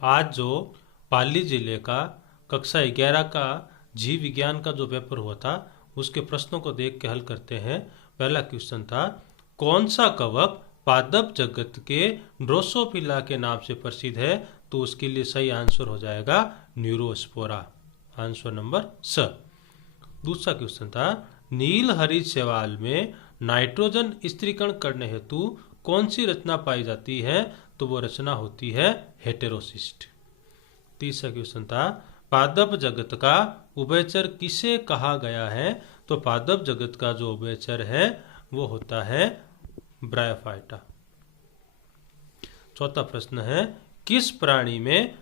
आज जो पाली जिले का कक्षा 11 का जीव विज्ञान का जो पेपर हुआ था उसके प्रश्नों को देख के हल करते हैं। पहला क्वेश्चन था, कौन सा कवक पादप जगत के ड्रोसोफिला के नाम से प्रसिद्ध है? तो उसके लिए सही आंसर हो जाएगा न्यूरोस्पोरा, आंसर नंबर स। दूसरा क्वेश्चन था, नील हरित शैवाल में नाइट्रोजन स्थिरीकरण करने हेतु कौन सी रचना पाई जाती है? तो वो रचना होती है हेटेरोसिस्ट। तीसरा क्वेश्चन था, पादप जगत का उभयचर किसे कहा गया है? तो पादप जगत का जो उभयचर है वो होता है ब्रायोफाइटा। चौथा प्रश्न है, किस प्राणी में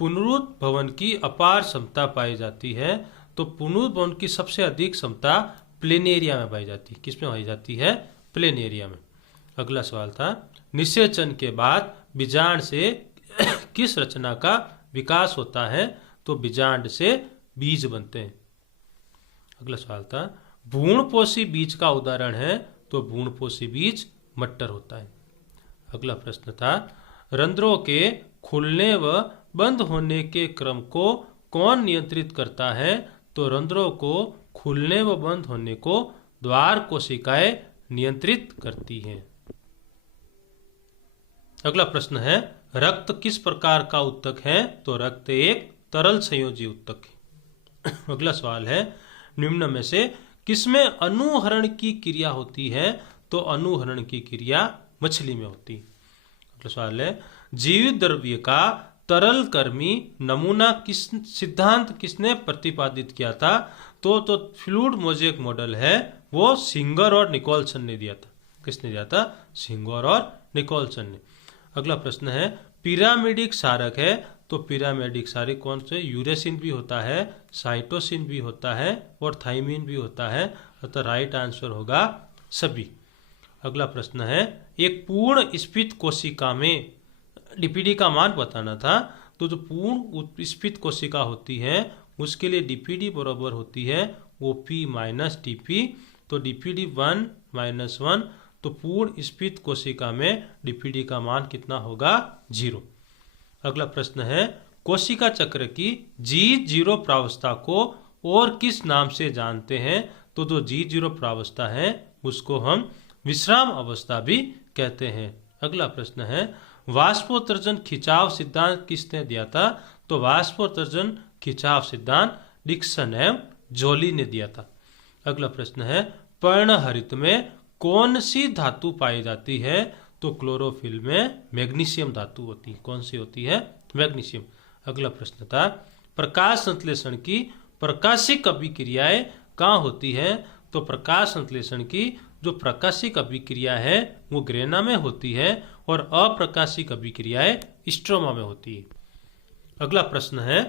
पुनरुत्भवन की अपार क्षमता पाई जाती है? तो पुनरुत्भवन की सबसे अधिक क्षमता प्लेनेरिया में पाई जाती है। किसमें पाई जाती है? प्लेनेरिया में। अगला सवाल था, निषेचन के बाद बीजांड से किस रचना का विकास होता है? तो बीजांड से बीज बनते हैं। अगला सवाल था, भ्रूणपोषी बीज का उदाहरण है? तो भ्रूणपोषी बीज मटर होता है। अगला प्रश्न था, रंध्रों के खुलने व बंद होने के क्रम को कौन नियंत्रित करता है? तो रंध्रों को खुलने व बंद होने को द्वार कोशिकाएं नियंत्रित करती हैं। अगला प्रश्न है, रक्त किस प्रकार का उत्तक है? तो रक्त एक तरल संयोजी उत्तक है। अगला सवाल है, निम्न में से किसमें अनुहरण की क्रिया होती है? तो अनुहरण की क्रिया मछली में होती है। अगला सवाल है, जीवित द्रव्य का तरल कर्मी नमूना किस सिद्धांत किसने प्रतिपादित किया था? तो फ्लूइड मोज़ेक मॉडल है वो सिंगर और निकोलसन ने दिया था। किसने दिया था? सिंगर और निकोलसन ने। अगला प्रश्न है, पिरामिडिक क्षारक है? तो पिरामिडिक क्षारक कौन से? यूरेसिन भी होता है, साइटोसिन भी होता है और थाइमिन भी होता है। अतः राइट आंसर होगा सभी। अगला प्रश्न है, एक पूर्ण स्फीत कोशिका में डीपीडी का मान बताना था। तो जो पूर्ण स्फीत कोशिका होती है उसके लिए डीपीडी बराबर होती है ओपी माइनस टीपी। तो डीपीडी 1 - 1, तो पूर्ण स्फीत कोशिका में डीपीडी का मान कितना होगा? 0। अगला प्रश्न है, कोशिका चक्र की G0 प्रावस्था को और किस नाम से जानते हैं? तो जो G0 प्रावस्था है उसको हम विश्राम अवस्था भी कहते हैं। अगला प्रश्न है, वाष्पोत्सर्जन खिंचाव सिद्धांत किसने दिया था? तो वाष्पोत्सर्जन खिंचाव सिद्धांत डिक्सन एवं जोली ने दिया था। अगला प्रश्न है, पर्णहरित में कौन सी धातु पाई जाती है? तो क्लोरोफिल में मैग्नीशियम धातु होती है। कौन सी होती है? मैग्नीशियम। अगला प्रश्न था, प्रकाश संश्लेषण की प्रकाशिक अभिक्रियाएं कहाँ होती है? तो प्रकाश संश्लेषण की जो प्रकाशिक अभिक्रिया है वो ग्रेना में होती है और अप्रकाशिक अभिक्रियाएं स्ट्रोमा में होती है। अगला प्रश्न है,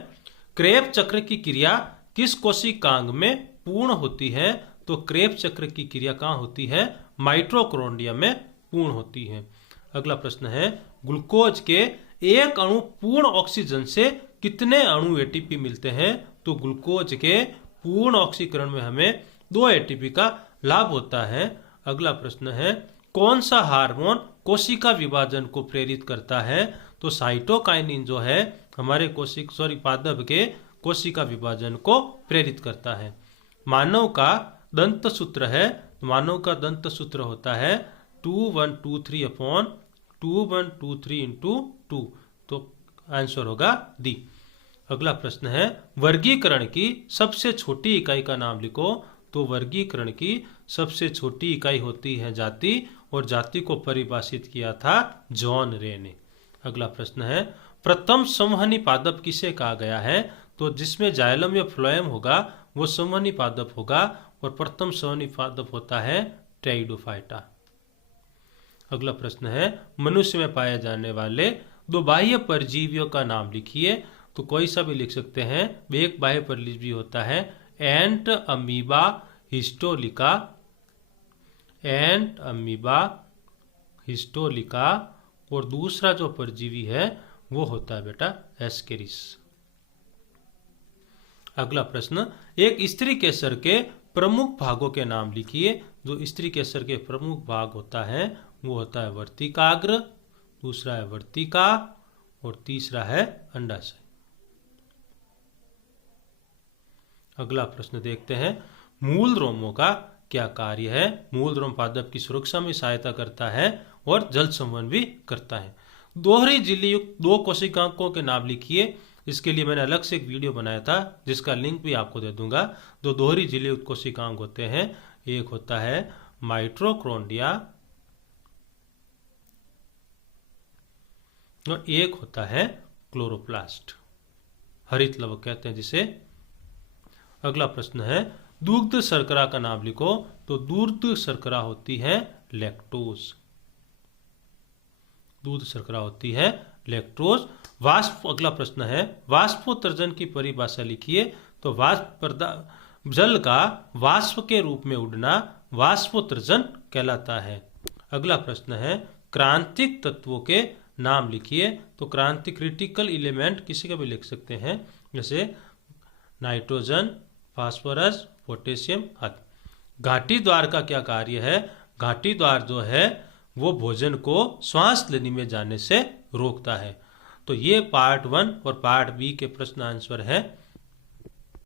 क्रेब चक्र की क्रिया किस कोशिकांग में पूर्ण होती है? तो क्रेब चक्र की क्रिया कहाँ होती है? माइटोकॉन्ड्रिया में पूर्ण होती है। अगला प्रश्न है, ग्लूकोज के एक अणु पूर्ण ऑक्सीजन से कितने अणु एटीपी मिलते हैं? तो ग्लूकोज के पूर्ण ऑक्सीकरण में हमें 2 एटीपी का लाभ होता है। अगला प्रश्न है, कौन सा हार्मोन कोशिका विभाजन को प्रेरित करता है? तो साइटोकाइनिन जो है हमारे पादप के कोशिका विभाजन को प्रेरित करता है। मानव का दंत सूत्र है, मानव का दंत सूत्र होता है 2123/2123 × 2। तो आंसर होगा डी। अगला प्रश्न है, वर्गीकरण की सबसे छोटी इकाई का नाम लिखो। तो वर्गीकरण की सबसे छोटी इकाई होती है जाति, और जाति को परिभाषित किया था जॉन रे ने। अगला प्रश्न है, प्रथम संवहनी पादप किसे कहा गया है? तो जिसमें जाइलम या फ्लोएम होगा वो संवहनी पादप होगा, और प्रथम संवहनी पादप होता है टेरिडोफाइटा। अगला प्रश्न है, मनुष्य में पाए जाने वाले 2 बाह्य परजीवियों का नाम लिखिए। तो कोई सा भी लिख सकते हैं। एक बाह्य परजीवी होता है एंट अमीबा हिस्टोलिका, एंट अमीबा हिस्टोलिका, और दूसरा जो परजीवी है वो होता है बेटा एस्केरिस। अगला प्रश्न, एक स्त्री केसर के प्रमुख भागों के नाम लिखिए। जो स्त्री केसर के प्रमुख भाग होता है वो होता है वर्तिकाग्र, दूसरा है वर्तिका, और तीसरा है अंडाशय। अगला प्रश्न देखते हैं, मूल रोमों का क्या कार्य है? मूल रोम पादप की सुरक्षा में सहायता करता है और जल संवहन भी करता है। दोहरी झिल्ली युक्त 2 कोशिकाओं के नाम लिखिए। इसके लिए मैंने अलग से एक वीडियो बनाया था जिसका लिंक भी आपको दे दूंगा। दो दोहरी झिल्ली युक्त कोशिकांग होते हैं, एक होता है माइटोकॉन्ड्रिया और एक होता है क्लोरोप्लास्ट, हरित लवक कहते हैं जिसे। अगला प्रश्न है, दुग्ध शर्करा का नाम लिखो। तो दुग्ध शर्करा होती है लैक्टोज। दूध शर्करा होती है लैक्टोज। वाष्प, अगला प्रश्न है, वाष्पोत्सर्जन की परिभाषा लिखिए। तो जल का वाष्प के रूप में उड़ना वाष्पोत्सर्जन कहलाता है। अगला प्रश्न है, क्रांतिक तत्वों के नाम लिखिए। तो क्रांतिक क्रिटिकल एलिमेंट किसी का भी लिख सकते हैं, जैसे नाइट्रोजन, फास्फोरस, पोटेशियम आदि। घाटी द्वार का क्या कार्य है? घाटी द्वार जो है वो भोजन को श्वास लेने में जाने से रोकता है। तो ये पार्ट 1 और पार्ट बी के प्रश्न आंसर है।